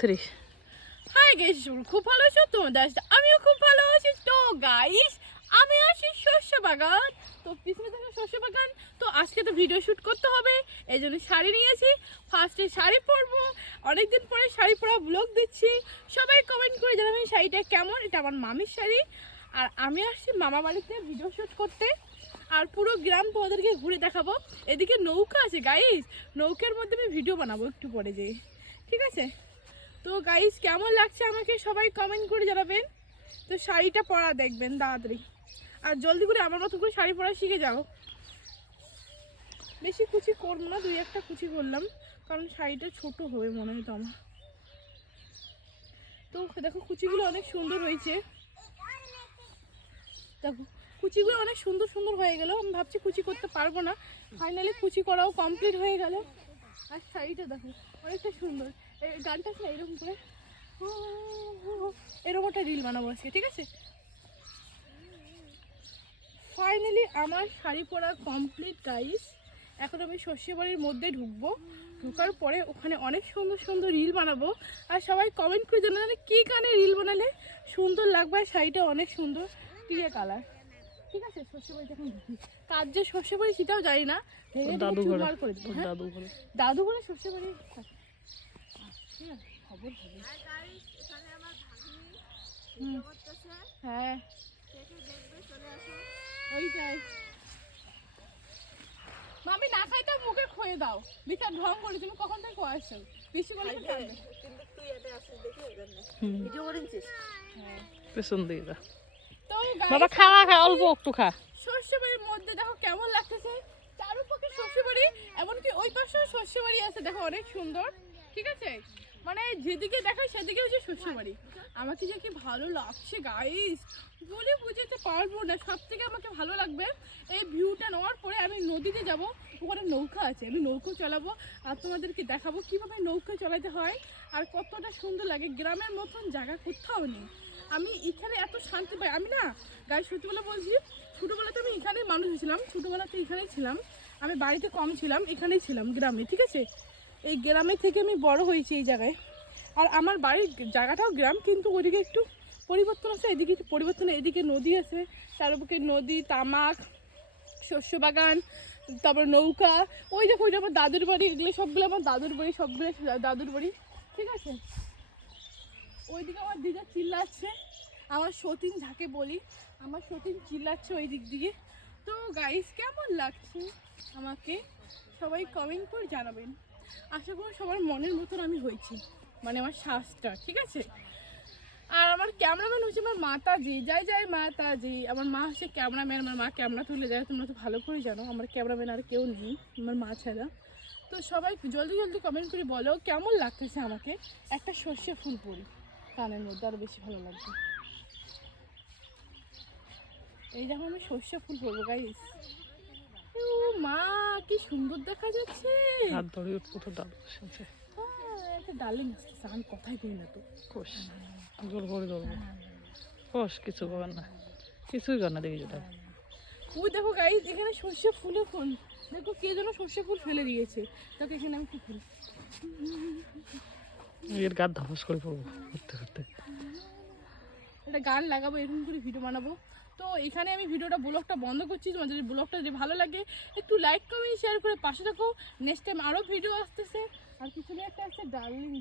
3 hi guys, খুব ভালো আছো তোমাদের? আমিও খুব ভালো আছি। তো গাইস, আমি আছি শস্য বাগান। তো পিছনে থাকে শস্য বাগান। তো আজকে তো ভিডিও শ্যুট করতে হবে, এই জন্য শাড়ি নিয়েছি। ফার্স্টে শাড়ি পরবো, অনেকদিন পরে শাড়ি পরা ব্লগ দিচ্ছি। সবাই কমেন্ট করে জানাবেন শাড়িটা কেমন। এটা আমার মামির শাড়ি। আর আমি আসছি মামা বাড়িতে ভিডিও শ্যুট করতে। আর পুরো গ্রাম তোমাদেরকে ঘুরে দেখাবো। এদিকে নৌকা আছে গাইস, নৌকার মধ্যে আমি ভিডিও বানাবো একটু পরে যেয়ে, ঠিক আছে? তো গাইস, কেমন লাগছে আমাকে সবাই কমেন্ট করে জানাবেন। তো শাড়িটা পরা দেখবেন তাড়াতাড়ি, আর জলদি করে আমার মতো করে শাড়ি পরা শিখে যাও। বেশি কুচি করবো না, 2-1টা কুচি করলাম, কারণ শাড়িটা ছোট হবে মনে হয় তো আমার। তো দেখো কুচিগুলো অনেক সুন্দর হয়েছে, দেখো কুচিগুলো অনেক সুন্দর সুন্দর হয়ে গেল। আমি ভাবছি কুচি করতে পারবো না, ফাইনালি কুচি করাও কমপ্লিট হয়ে গেল। আর শাড়িটা দেখো অনেকটা সুন্দর। এই গানটা আছে এরকম করে, এরকম একটা রিল বানাবো আজকে, ঠিক আছে? ফাইনালি আমার শাড়ি পরা কমপ্লিট গাইস। এখন আমি শ্বশুর বাড়ির মধ্যে ঢুকবো। ঢোকার পরে ওখানে অনেক সুন্দর সুন্দর রিল বানাবো। আর সবাই কমেন্ট করে জানালে কী গানে রিল বানালে সুন্দর লাগবে। আর শাড়িটা অনেক সুন্দর টিয়া কালার, ঠিক আছে? শ্বশুর বাড়িতে এখন ঢুকি, কার যে শ্বশুর বাড়ি সেটাও জানি না। দাদু করে দেবো, হ্যাঁ দাদু ঘরে শ্বশুর বাড়ি খবর হবে। হ্যাঁ ওইটাই। মামি না খাইতে মুখে খয়ে দাও, বিচার ঢং করে। তুমি কখন থেকে আসছো? বেশি করে কিন্তু তুই এটা আসিস দেখি ভিডিও করেছিস। হ্যাঁ পেছন দিকে যা তো বাবা, খাওয়া খা, অল্প একটু খা। শ্বশুরবাড়ির মধ্যে দেখো কেমন লাগতেছে, চারুপক্ষে শ্বশুরবাড়ি, এমনকি ওই পাশেও শ্বশুরবাড়ি আছে, দেখো অনেক সুন্দর, ঠিক আছে? মানে যেদিকে দেখায় সেদিকে হচ্ছে শ্বশুরবাড়ি। আমাকে যে কি ভালো লাগছে গাইস, বলে বুঝতে পারবো না। সব থেকে আমাকে ভালো লাগবে এই ভিউটা নেওয়ার পরে আমি নদীতে যাব, ওখানে নৌকা আছে, আমি নৌকা চালাবো আর তোমাদেরকে দেখাবো কীভাবে নৌকা চালাতে হয় আর কতটা সুন্দর লাগে। গ্রামের মতন জায়গা কোথাও নেই। আমি এখানে এত শান্তি পাই। আমি না গাইস সত্যিবেলা বলছি, ছোটোবেলাতে আমি এখানেই মানুষ হয়েছিলাম, ছোটোবেলাতে এখানেই ছিলাম। আমি বাড়িতে কম ছিলাম, এখানেই ছিলাম গ্রামে, ঠিক আছে? এই গ্রামে থেকে আমি বড় হয়েছি এই জায়গায়। আর আমার বাড়ির জায়গাটাও গ্রাম, কিন্তু ওইদিকে একটু পরিবর্তন আছে, এদিকে একটু পরিবর্তন। এদিকে নদী আছে, চারপাশে নদী, তামাক, শস্য বাগান, তারপর নৌকা। ওই দেখো ওইটা আমার দাদুর বাড়ি, এগুলো সবগুলো আমার দাদুর বাড়ি, সবগুলো দাদুর বাড়ি, ঠিক আছে? ওইদিকে আমার দিদা চিল্লাচ্ছে, আমার সতীন যাকে বলি, আমার সতীন চিল্লাচ্ছে ওই দিক দিয়ে। তো গাইস, কেমন লাগছে আমাকে সবাই কমেন্ট করে জানাবেন। আশা করি সবার মনের মতন আমি হয়েছি, মানে আমার শ্বাসটা, ঠিক আছে? আর আমার ক্যামেরাম্যান হচ্ছে আমার মাতাজি, যাই যাই মাতাজি। আমার মা হচ্ছে ক্যামেরাম্যান, আমার মা ক্যামেরা তুলে দেয়, তোমরা তো ভালো করে জানো। আমার ক্যামেরাম্যান আর কেউ নেই আমার মা ছাড়া। তো সবাই জলদি জলদি কমেন্ট করে বলো কেমন লাগতেছে আমাকে। একটা সর্ষে ফুল পরি কানের মধ্যে, আরও বেশি ভালো লাগবে। এই দেখো আমি সর্ষে ফুল পরবো গাইস। ও মা, কি সুন্দর দেখা যাচ্ছে। হাত ধরে কত ডাল আছে, একটা ডালিং আসতেছে, আমি কথাই কই না তো। কোষ জোর করে ধরবো, কোষ কিছু করার না, কিছুই কর না, দেখি যেটা। ওই দেখো গাইস, এখানে সর্ষে ফুলে ফুল, দেখো কে যেন সর্ষে ফুল ফেলে দিয়েছে। দেখো এখানে আমি কি ফুল, এর গাছ ধাপস করে পড়বো করতে করতে। একটা গান লাগাবো, এরকম করে ভিডিও বানাবো। তো এখানে আমি ব্লগটা বন্ধ করছি। তোমাদের ব্লগটা যদি ভালো লাগে একটু লাইক কমেন্ট শেয়ার করে পাশে থাকো। নেক্সট টাইম আরও ভিডিও আসতেছে। আর পিছনে একটা আছে ডার্লিং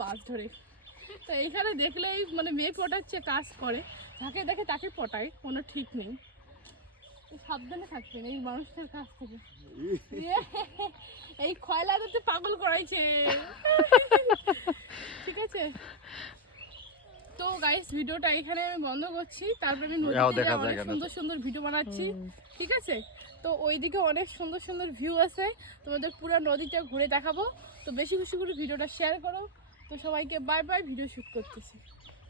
বাস ধরে। তো এখানে দেখলেই মানে মেয়ে পটাচ্ছে, কাজ করে, যাকে দেখে তাকে পটায়, কোনো ঠিক নেই। সাবধানে থাকবেন এই মানুষটার কাছ থেকে। এই খয়লা তো পাগল করাইছে, ঠিক আছে? তো গাইস, ভিডিওটা এখানে আমি বন্ধ করছি। তারপরে আমি নদীতে অনেক সুন্দর সুন্দর ভিডিও বানাচ্ছি, ঠিক আছে? তো ওইদিকে অনেক সুন্দর সুন্দর ভিউ আছে, তোমাদের পুরো নদীটা ঘুরে দেখাবো। তো বেশি বেশি করে ভিডিওটা শেয়ার করো। তো সবাইকে বাই বাই, ভিডিও শ্যুট করতেছি।